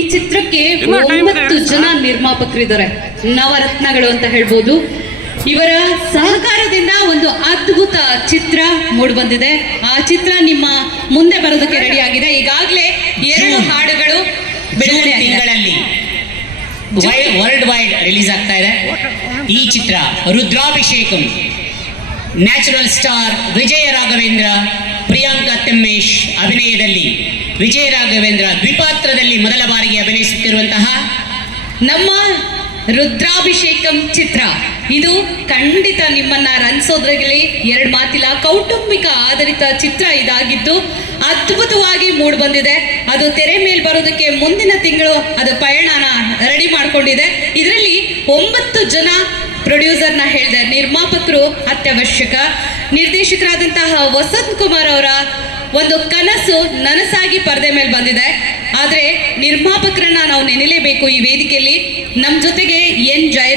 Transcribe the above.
ಈ ಚಿತ್ರಕ್ಕೆ 9 ಜನ ನಿರ್ಮಾಪಕರಿದ್ದಾರೆ, ನವರತ್ನಗಳು ಅಂತ ಹೇಳ್ಬೋದು. ಇವರ ಸಹಕಾರದಿಂದ ಒಂದು ಅದ್ಭುತ ಚಿತ್ರ ಮೂಡಿಬಂದಿದೆ. ಆ ಚಿತ್ರ ನಿಮ್ಮ ಮುಂದೆ ಬರೋದಕ್ಕೆ ರೆಡಿ ಆಗಿದೆ. ಈಗಾಗಲೇ 2 ಹಾಡುಗಳು ಬಿಡುಗಡೆ ತಿಂಗಳಲ್ಲಿ ವರ್ಲ್ಡ್ ವೈಡ್ ರಿಲೀಸ್ ಆಗ್ತಾ ಇದೆ. ಈ ಚಿತ್ರ ರುದ್ರಾಭಿಷೇಕಂ, ನ್ಯಾಚುರಲ್ ಸ್ಟಾರ್ ವಿಜಯ ರಾಘವೇಂದ್ರ, ಪ್ರಿಯಾಂಕಾ ತೆಮ್ಮೇಶ್ ಅಭಿನಯದಲ್ಲಿ ವಿಜಯ ರಾಘವೇಂದ್ರ ದ್ವಿಪಾತ್ರದಲ್ಲಿ ಮೊದಲ ಬಾರಿಗೆ ಅಭಿನಯಿಸುತ್ತಿರುವಂತಹ ನಮ್ಮ ರುದ್ರಾಭಿಷೇಕಂ ಚಿತ್ರ. ಇದು ಖಂಡಿತ ನಿಮ್ಮನ್ನ ರಂಜಿಸೋದ್ರಲ್ಲಿ 2 ಮಾತಿಲ್ಲ. ಕೌಟುಂಬಿಕ ಆಧಾರಿತ ಚಿತ್ರ ಇದಾಗಿದ್ದು ಅದ್ಭುತವಾಗಿ ಮೂಡ್ ಬಂದಿದೆ. ಅದು ತೆರೆ ಮೇಲೆ ಬರೋದಕ್ಕೆ ಮುಂದಿನ ತಿಂಗಳು ಅದು ಪಯಣನ ರೆಡಿ ಮಾಡ್ಕೊಂಡಿದೆ. ಇದರಲ್ಲಿ 9 ಜನ ಪ್ರೊಡ್ಯೂಸರ್ನ ಹೇಳಿದೆ, ನಿರ್ಮಾಪಕರು ಅತ್ಯವಶ್ಯಕ. ನಿರ್ದೇಶಕರಾದಂತಹ ವಸಂತ್ ಕುಮಾರ್ ಅವರ ಒಂದು ಕನಸು ನನಸಾಗಿ ಪರದೆ ಮೇಲೆ ಬಂದಿದೆ. ಆದರೆ ನಿರ್ಮಾಪಕರನ್ನ ನಾವು ನೆನೆಯಲೇಬೇಕು ಈ ವೇದಿಕೆಯಲ್ಲಿ. ನಮ್ಮ ಜೊತೆಗೆ ಎನ್ ಜಯರಾಮ್